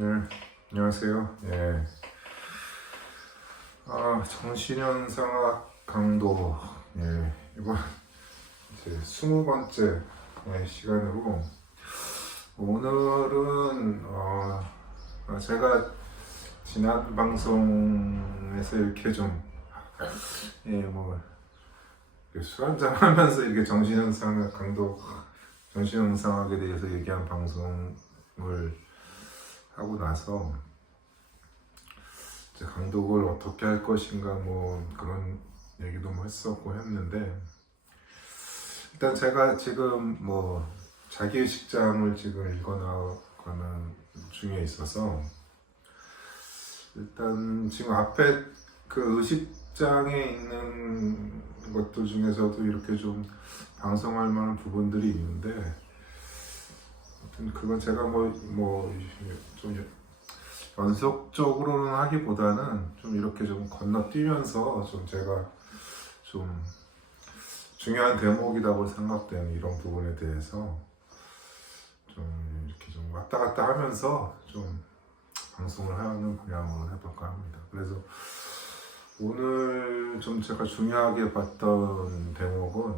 네, 안녕하세요. 예. 정신현상학 강도. 예, 이번 이제 20번째 시간으로 오늘은 제가 지난 방송에서 이렇게 좀 술 한잔 하면서 이렇게 정신현상학 강도, 정신현상학에 대해서 얘기한 방송을 하고 나서 이제 강독을 어떻게 할 것인가 그런 얘기도 했었고 했는데, 일단 제가 지금 자기의식장을 지금 읽어나가는 중에 있어서 일단 지금 앞에 그 의식장에 있는 것들 중에서도 이렇게 좀 방송할 만한 부분들이 있는데, 아무튼 그건 제가 좀 연속적으로는 하기보다는 좀 이렇게 좀 건너뛰면서 좀 제가 좀 중요한 대목이라고 생각되는 이런 부분에 대해서 좀 이렇게 좀 왔다 갔다 하면서 좀 방송을 하는 방향으로 해볼까 합니다. 그래서 오늘 좀 제가 중요하게 봤던 대목은,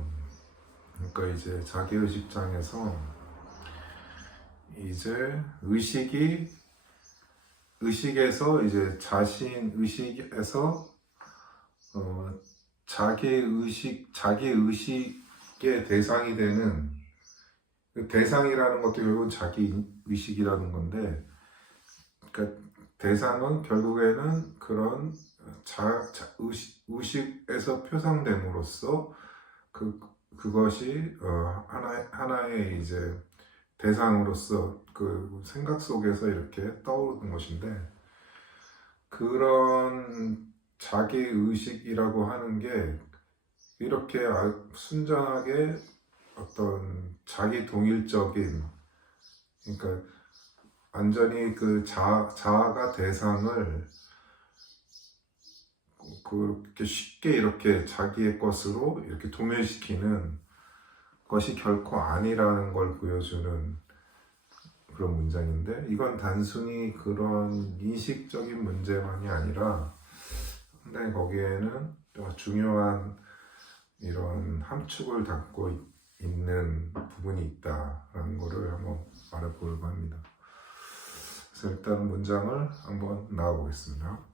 그러니까 이제 자기의식장에서 이제 의식에서 이제 자신 의식에서 자기 의식의 대상이 되는, 그 대상이라는 것도 결국은 자기 의식이라는 건데, 그러니까 대상은 결국에는 그런 의식에서 표상됨으로써 그것이 하나의 이제 대상으로서 그 생각 속에서 이렇게 떠오르는 것인데, 그런 자기 의식이라고 하는 게 이렇게 순전하게 어떤 자기 동일적인, 그러니까 완전히 그 자아가 대상을 그렇게 쉽게 이렇게 자기의 것으로 이렇게 동일시키는 것이 결코 아니라는 걸 보여주는 그런 문장인데, 이건 단순히 그런 인식적인 문제만이 아니라 근데 거기에는 또 중요한 이런 함축을 담고 있는 부분이 있다라는 것을 한번 말해보려고 합니다. 그래서 일단 문장을 한번 나와보겠습니다.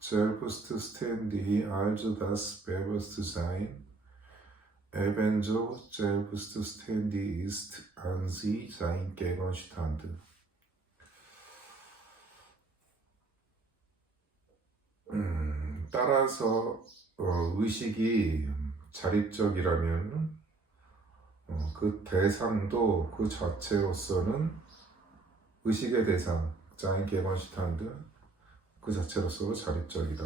Selbstständig, also das Bewusstsein ebenso selbstständig ist an sich sein Gegenstand. 따라서 의식이 자립적이라면 그 대상도 그 자체로서는 의식의 대상, sein Gegenstand, 그 자체로서 자립적이다.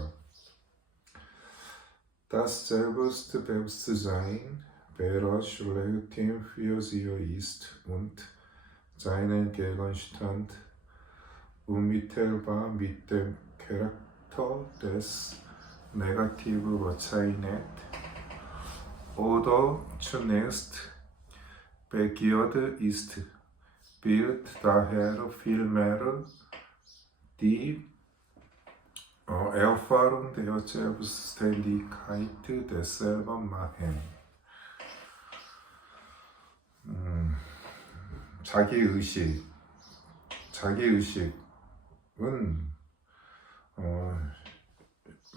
Das Selbstbewusstsein bereitstellt für sie ist und seinen Gegenstand unmittelbar mit dem Charakter des Negativen bezeichnet oder zunächst begehrt ist, wird daher vielmehr die Erfahrung der Selbstständigkeit desselben machen. 자기의식은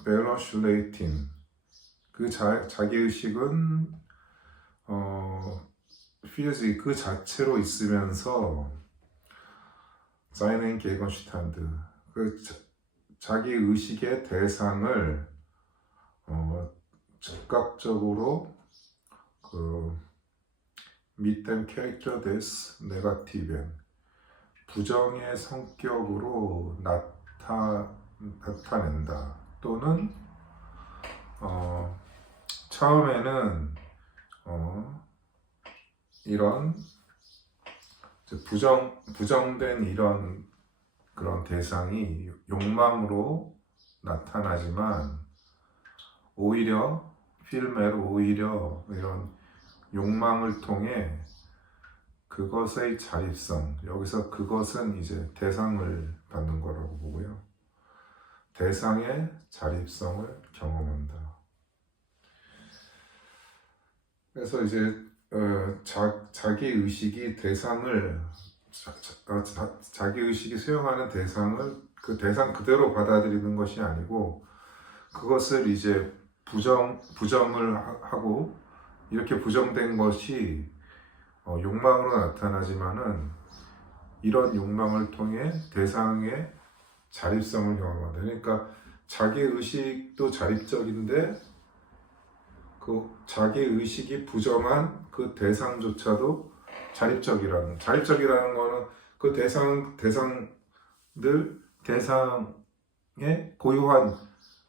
밸런슐레이팅, 그 자기의식은 피어지 그 자체로 있으면서 seinen Gegenstand, 그 자기 의식의 대상을 즉각적으로 mit dem Charakter des Negativen, 부정의 성격으로 나타낸다. 또는 처음에는 이런 부정된 이런 그런 대상이 욕망으로 나타나지만 오히려 이런 욕망을 통해 그것의 자립성, 여기서 그것은 이제 대상을 받는 거라고 보고요. 대상의 자립성을 경험한다. 그래서 이제 자기 의식이 대상을 자기 의식이 수용하는 대상을 그 대상 그대로 받아들이는 것이 아니고 그것을 이제 부정을 하고 이렇게 부정된 것이 욕망으로 나타나지만은 이런 욕망을 통해 대상의 자립성을 경험한다. 그러니까 자기 의식도 자립적인데 그 자기 의식이 부정한 그 대상조차도 자립적이라는 거는 그 대상에 고유한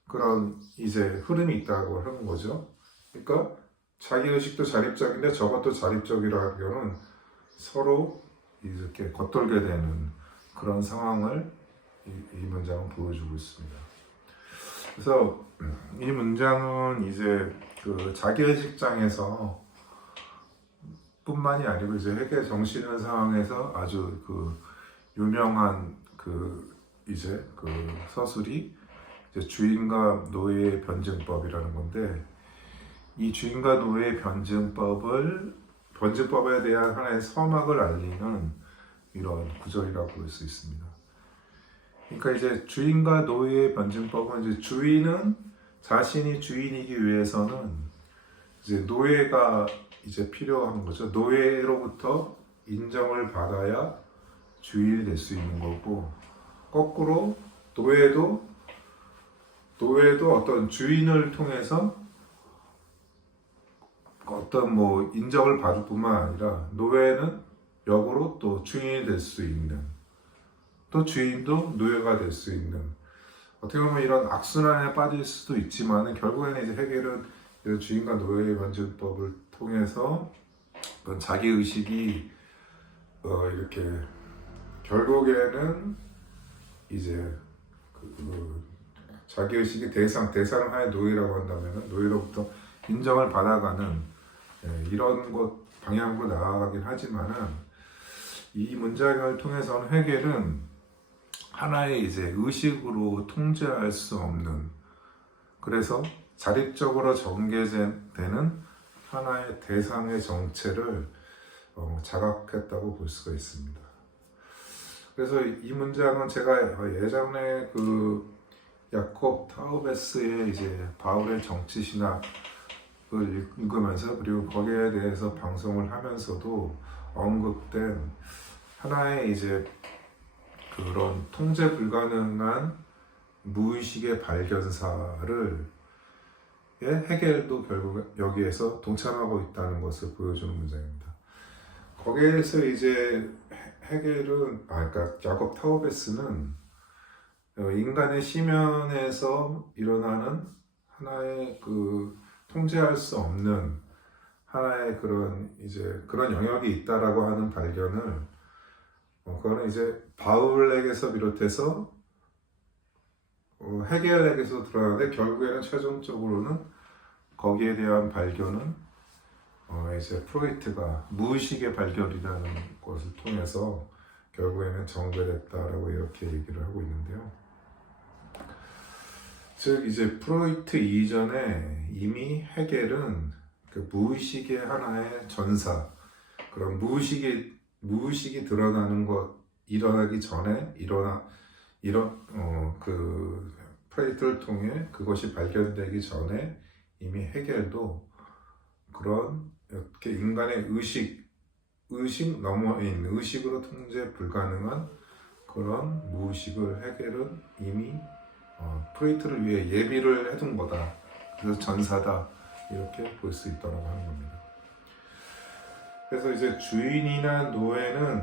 그런 이제 흐름이 있다고 하는 거죠. 그러니까 자기 의식도 자립적인데 저것도 자립적이라는 거는 서로 이렇게 겉돌게 되는 그런 상황을 이 문장은 보여주고 있습니다. 그래서 이 문장은 이제 그 자기의식장에서 뿐만이 아니고 이제 회계 정신현상에서 아주 그 유명한 그 이제 그 서술이 이제 주인과 노예의 변증법이라는 건데 이 주인과 노예의 변증법에 대한 하나의 서막을 알리는 이런 구절이라고 볼 수 있습니다. 그러니까 이제 주인과 노예의 변증법은 이제 주인은 자신이 주인이기 위해서는 이제 노예가 이제 필요한 거죠. 노예로부터 인정을 받아야 주인이 될 수 있는 거고, 거꾸로 노예도 어떤 주인을 통해서 어떤 뭐 인정을 받을 뿐만 아니라 노예는 역으로 또 주인이 될 수 있는, 또 주인도 노예가 될 수 있는, 어떻게 보면 이런 악순환에 빠질 수도 있지만 결국에는 이제 해겔은 이런 주인과 노예의 변증법을 통해서 자기 의식이 이렇게 결국에는 이제 자기 의식이 대상하에 노예라고 한다면 노예로부터 인정을 받아가는 이런 것 방향으로 나아가긴 하지만은 이 문장을 통해서는 해겔은 하나의 이제 의식으로 통제할 수 없는, 그래서 자립적으로 전개되는 하나의 대상의 정체를 자각했다고 볼 수가 있습니다. 그래서 이 문장은 제가 예전에 그 야콥 타우베스의 이제 바울의 정치 신학을 읽으면서 그리고 거기에 대해서 방송을 하면서도 언급된 하나의 이제 그런 통제 불가능한 무의식의 발견사를 해겔도 결국 여기에서 동참하고 있다는 것을 보여주는 문장입니다. 거기에서 이제 해겔은 그러니까 야콥 타우베스는 인간의 시면에서 일어나는 하나의 그 통제할 수 없는 하나의 그런 이제 그런 영역이 있다라고 하는 발견을 그거는 이제 바울에게서 비롯해서 해겔에게서 드러나는데 결국에는 최종적으로는 거기에 대한 발견은 이제 프로이트가 무의식의 발견이라는 것을 통해서 결국에는 전개됐다라고 이렇게 얘기를 하고 있는데요. 즉 이제 프로이트 이전에 이미 해겔은 그 무의식의 하나의 전사, 그런 무의식이 드러나는 것 일어나기 전에 그 프레이트를 통해 그것이 발견되기 전에 이미 해겔도 그런 이렇게 인간의 의식 너머인 의식으로 통제 불가능한 그런 무의식을 해겔은 이미 프레이트를 위해 예비를 해둔 거다. 그래서 전사다 이렇게 볼 수 있다고 하는 겁니다. 그래서 이제 주인이나 노예는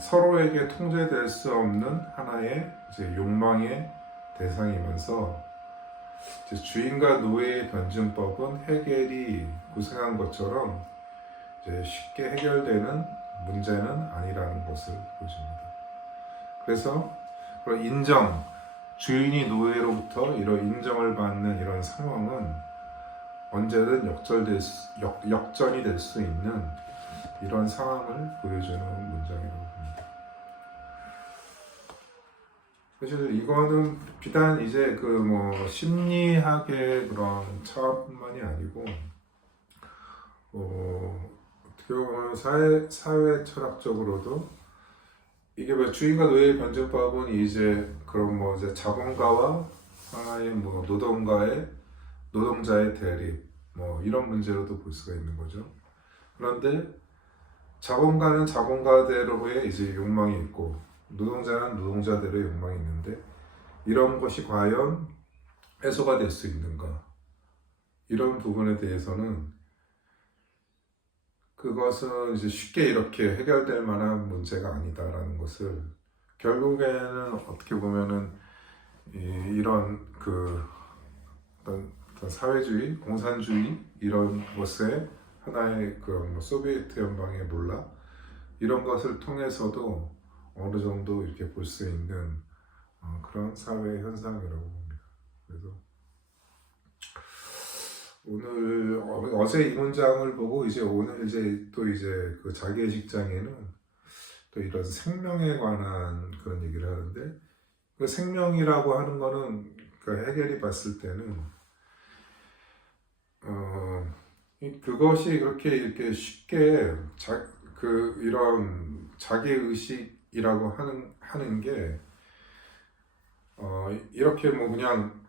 서로에게 통제될 수 없는 하나의 이제 욕망의 대상이면서 이제 주인과 노예의 변증법은 해겔이 고생한 것처럼 이제 쉽게 해결되는 문제는 아니라는 것을 보여줍니다. 그래서 그런 주인이 노예로부터 이런 인정을 받는 이런 상황은 언제든 역전이 될 수 있는 이런 상황을 보여주는 문장이라고 봅니다. 사실 이거는 비단 이제 그 뭐 심리학의 그런 차원뿐만이 아니고 어떻게 보면 사회 철학적으로도 이게 뭐 주인과 노예의 변증법은 이제 그런 뭐 이제 자본가와 하나의 뭐 노동자의 대립 뭐 이런 문제로도 볼 수가 있는 거죠. 그런데 자본가는 자본가대로의 이제 욕망이 있고 노동자는 노동자대로의 욕망이 있는데 이런 것이 과연 해소가 될 수 있는가? 이런 부분에 대해서는 그것은 이제 쉽게 이렇게 해결될 만한 문제가 아니다라는 것을 결국에는 어떻게 보면은 이런 그 어떤 사회주의, 공산주의 이런 것의 하나의 그런 뭐 소비에트 연방의 몰락 이런 것을 통해서도 어느 정도 이렇게 볼 수 있는 그런 사회 현상이라고 봅니다. 그래서 오늘 어제 이 문장을 보고 이제 오늘 이제 또 이제 그 자기의 직장에는 또 이런 생명에 관한 그런 얘기를 하는데 그 생명이라고 하는 거는 그 해겔이 봤을 때는 그것이 그렇게 이렇게 쉽게 이런 자기 의식이라고 하는 게 이렇게 뭐 그냥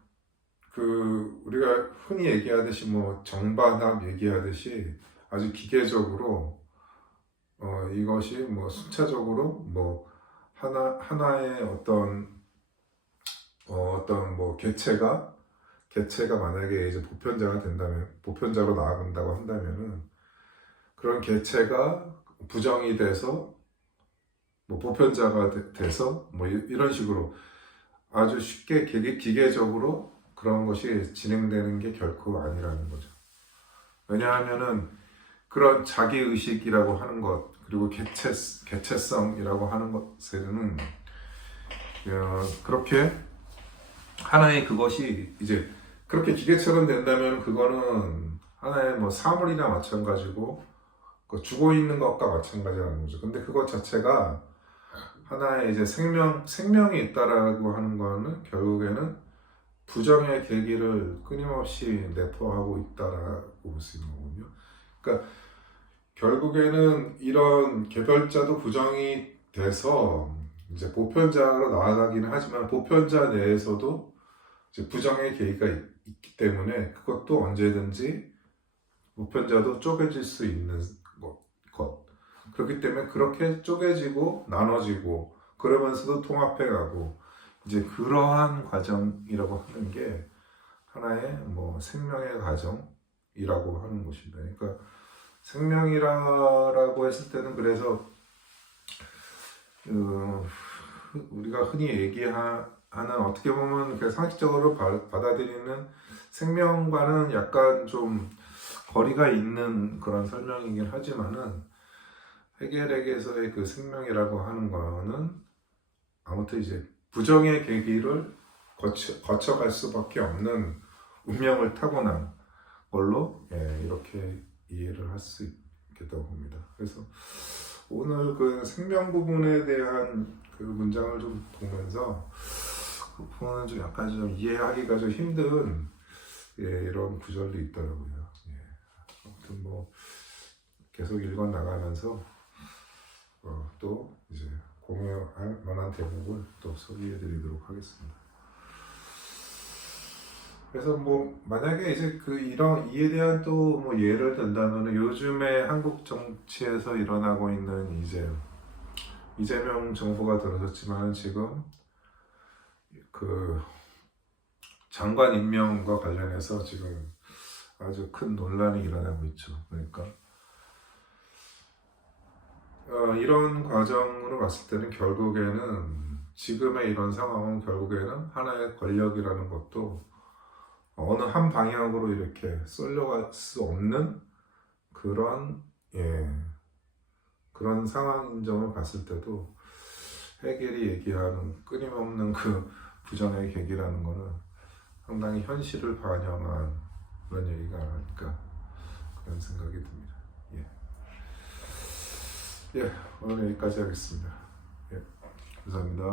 그 우리가 흔히 얘기하듯이 뭐 정반합 얘기하듯이 아주 기계적으로 이것이 뭐 순차적으로 뭐 하나의 어떤 뭐 개체가 만약에 이제 보편자가 된다면 보편자로 나아간다고 한다면은 그런 개체가 부정이 돼서 뭐 보편자가 돼서 뭐 이런 식으로 아주 쉽게 기계적으로 그런 것이 진행되는 게 결코 아니라는 거죠. 왜냐하면은 그런 자기의식이라고 하는 것 그리고 개체성이라고 하는 것에는 그렇게 하나의 그것이 이제 그렇게 기계처럼 된다면 그거는 하나의 뭐 사물이나 마찬가지고 죽어 있는 것과 마찬가지라는 거죠. 근데 그것 자체가 하나의 이제 생명이 있다라고 하는 거는 결국에는 부정의 계기를 끊임없이 내포하고 있다라고 볼 수 있는 거거든요. 그러니까 결국에는 이런 개별자도 부정이 돼서 이제 보편자로 나아가기는 하지만 보편자 내에서도 이제 부정의 계기가 있기 때문에 그것도 언제든지 보편자도 쪼개질 수 있는 것. 그렇기 때문에 그렇게 쪼개지고 나눠지고 그러면서도 통합해가고 이제 그러한 과정이라고 하는 게 하나의 뭐 생명의 과정이라고 하는 것입니다. 그러니까 생명이라고 했을 때는 그래서 우리가 흔히 얘기하는 어떻게 보면 상식적으로 받아들이는 생명과는 약간 좀 거리가 있는 그런 설명이긴 하지만은 해겔에게서의 그 생명이라고 하는 거는 아무튼 이제 부정의 계기를 거쳐갈 수밖에 없는 운명을 타고난 걸로 이렇게 이해를 할 수 있겠다고 봅니다. 그래서 오늘 그 생명 부분에 대한 그 문장을 좀 보면서 그 부분은 좀 약간 좀 이해하기가 좀 힘든 이런 구절도 있더라고요. 아무튼 뭐 계속 읽어 나가면서 또 이제 공유할 만한 대목을 또 소개해 드리도록 하겠습니다. 그래서 뭐 만약에 이제 그 이런 이에 대한 또 뭐 예를 든다면 요즘에 한국 정치에서 일어나고 있는 이재명 정부가 들어섰지만 지금 그 장관 임명과 관련해서 지금 아주 큰 논란이 일어나고 있죠. 그러니까 이런 과정으로 봤을 때는 결국에는 지금의 이런 상황은 결국에는 하나의 권력이라는 것도 어느 한 방향으로 이렇게 쏠려갈 수 없는 그런 그런 상황인 점을 봤을 때도 해겔이 얘기하는 끊임없는 그 부정의 계기라는 거는 상당히 현실을 반영한 그런 얘기가 아닐까 그런 생각이 듭니다. 예, 오늘 여기까지 하겠습니다. 예, 감사합니다.